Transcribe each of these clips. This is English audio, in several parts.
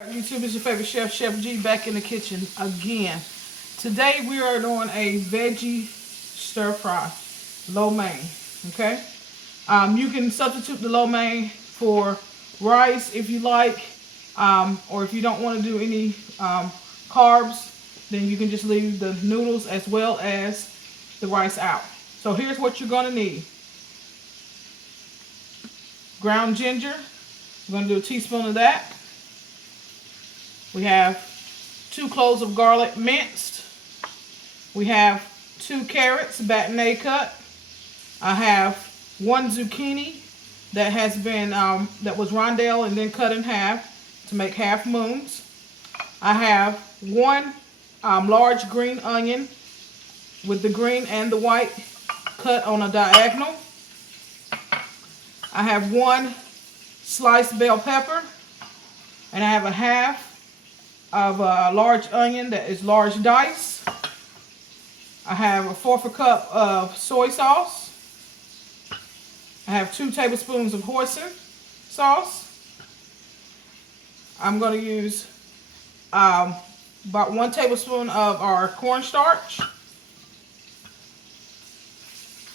YouTube, is your favorite chef, Chef G, back in the kitchen again. Today we are doing a veggie stir fry, LoMein. Okay, you can substitute the LoMein for rice if you like, or if you don't want to do any carbs, then you can just leave the noodles as well as the rice out. So here's what you're going to need: ground ginger. We're going to do a teaspoon of that. We have 2 cloves of garlic minced. We have 2 carrots batonnet cut. I have 1 zucchini that has been that was rondelle and then cut in half to make half moons. I have 1 large green onion with the green and the white cut on a diagonal. I have 1 sliced bell pepper, and I have a half of a large onion that is large dice. I have a 1/4 cup of soy sauce. I have 2 tablespoons of hoisin sauce. I'm going to use about 1 tablespoon of our cornstarch.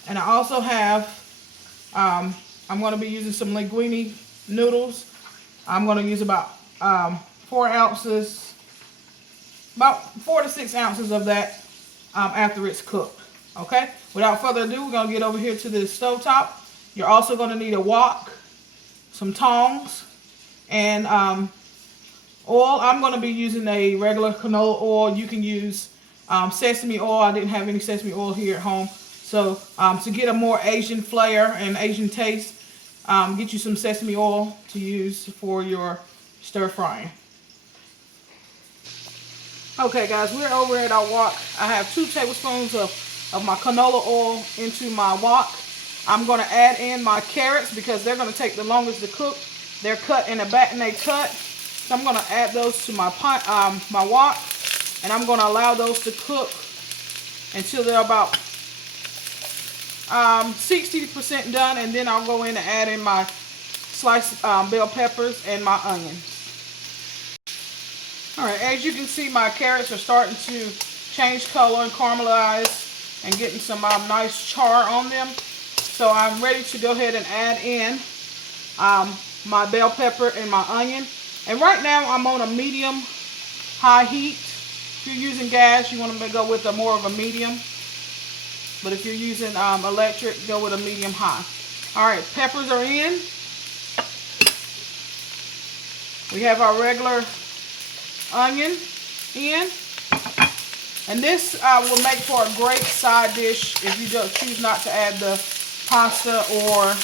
And I also have, I'm going to be using some linguine noodles. I'm going to use about 4 ounces, about 4 to 6 ounces of that after it's cooked. Okay, without further ado, we're going to get over here to the stovetop. You're also going to need a wok, some tongs, and oil. I'm going to be using a regular canola oil. You can use sesame oil. I didn't have any sesame oil here at home. So to get a more Asian flair and Asian taste, get you some sesame oil to use for your stir frying. Okay guys, we're over at our wok. I have 2 tablespoons of my canola oil into my wok. I'm going to add in my carrots because they're going to take the longest to cook. They're cut in a batonnet cut. So I'm going to add those to my my wok, and I'm going to allow those to cook until they're about 60% done, and then I'll go in and add in my sliced bell peppers and my onions. Alright, as you can see, my carrots are starting to change color and caramelize and getting some nice char on them. So I'm ready to go ahead and add in my bell pepper and my onion. And right now I'm on a medium high heat. If you're using gas, you want to go with more of a medium. But if you're using electric, go with a medium high. Alright, peppers are in. We have our regular onion in. And this will make for a great side dish if you don't choose not to add the pasta or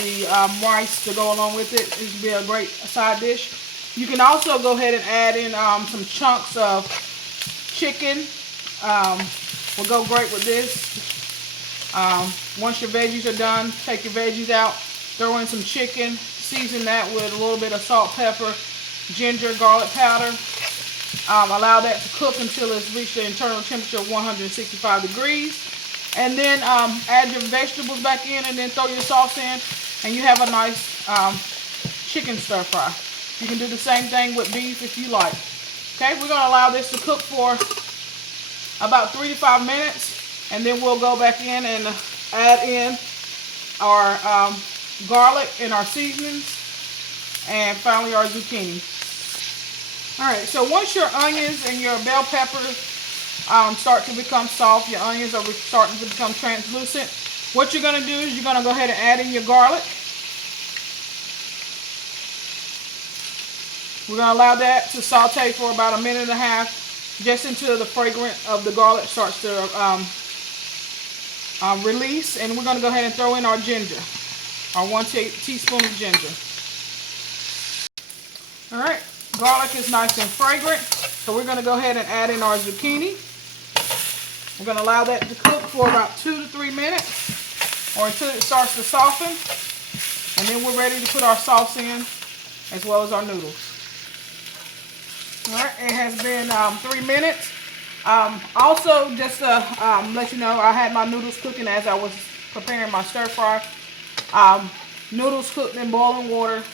the rice to go along with it. It would be a great side dish. You can also go ahead and add in some chunks of chicken. Will go great with this. Once your veggies are done, take your veggies out, throw in some chicken, season that with a little bit of salt, pepper, ginger, garlic powder. Allow that to cook until it's reached the internal temperature of 165 degrees. And then add your vegetables back in, and then throw your sauce in, and you have a nice chicken stir fry. You can do the same thing with beef if you like. Okay, we're going to allow this to cook for about 3 to 5 minutes, and then we'll go back in and add in our garlic and our seasonings, and finally our zucchini. Alright, so once your onions and your bell peppers start to become soft, your onions are starting to become translucent, what you're going to do is you're going to go ahead and add in your garlic. We're going to allow that to saute for about 1.5 minutes, just until the fragrance of the garlic starts to release. And we're going to go ahead and throw in our ginger, our 1 teaspoon of ginger. Alright, garlic is nice and fragrant, so we're going to go ahead and add in our zucchini. We're going to allow that to cook for about 2 to 3 minutes, or until it starts to soften. And then we're ready to put our sauce in, as well as our noodles. Alright, it has been 3 minutes. Also, just to let you know, I had my noodles cooking as I was preparing my stir fry. Noodles cooked in boiling water,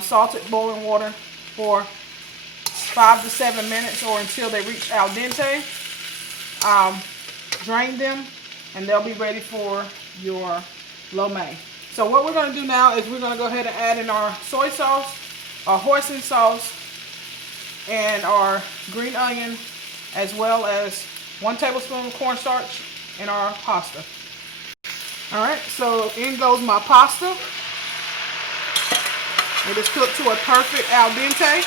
salted boiling water. for 5 to 7 minutes or until they reach al dente. Drain them and they'll be ready for your lo mein. So what we're going to do now is we're going to go ahead and add in our soy sauce, our hoisin sauce, and our green onion, as well as 1 tablespoon of cornstarch in our pasta. Alright, so in goes my pasta. It is cooked to a perfect al dente.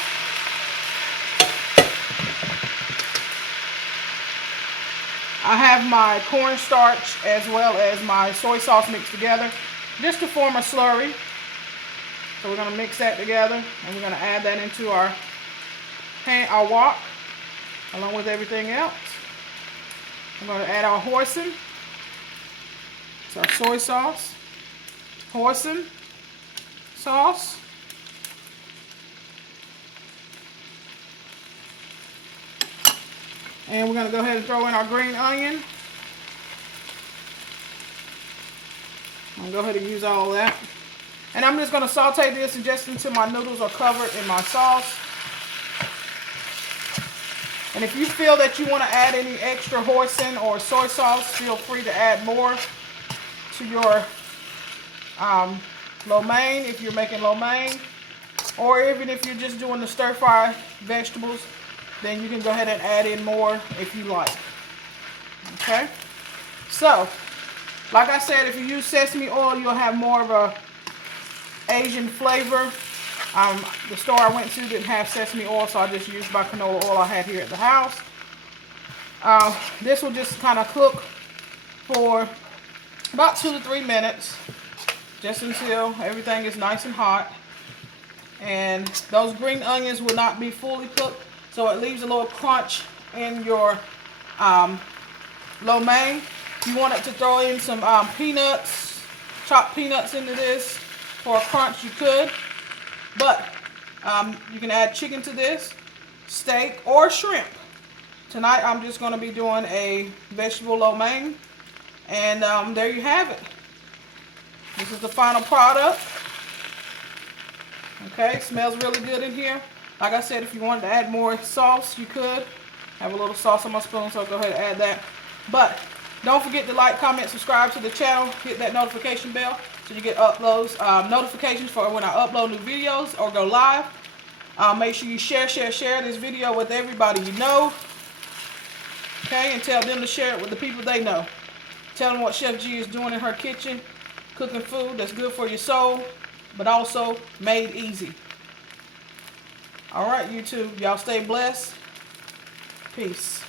I have my cornstarch as well as my soy sauce mixed together just to form a slurry. So we're going to mix that together and we're going to add that into our wok along with everything else. I'm going to add our hoisin. It's our soy sauce, hoisin sauce, and we're going to go ahead and throw in our green onion. I'm going to go ahead and use all of that. And I'm just going to saute this and just until my noodles are covered in my sauce. And if you feel that you want to add any extra hoisin or soy sauce, feel free to add more to your lo mein if you're making lo mein. Or even if you're just doing the stir fry vegetables, then you can go ahead and add in more if you like. Okay? So, like I said, if you use sesame oil, you'll have more of a Asian flavor. The store I went to didn't have sesame oil, so I just used my canola oil I had here at the house. This will just kind of cook for about 2 to 3 minutes, just until everything is nice and hot. And those green onions will not be fully cooked, so it leaves a little crunch in your lo mein. If you wanted to throw in some peanuts, chopped peanuts into this for a crunch, you could. But you can add chicken to this, steak, or shrimp. Tonight I'm just going to be doing a vegetable lo mein. And there you have it. This is the final product. Okay, smells really good in here. Like I said, if you wanted to add more sauce, you could. I have a little sauce on my spoon, so I'll go ahead and add that. But don't forget to like, comment, subscribe to the channel. Hit that notification bell so you get notifications for when I upload new videos or go live. Make sure you share this video with everybody you know. Okay, and tell them to share it with the people they know. Tell them what Chef G is doing in her kitchen, cooking food that's good for your soul, but also made easy. All right, YouTube, y'all stay blessed. Peace.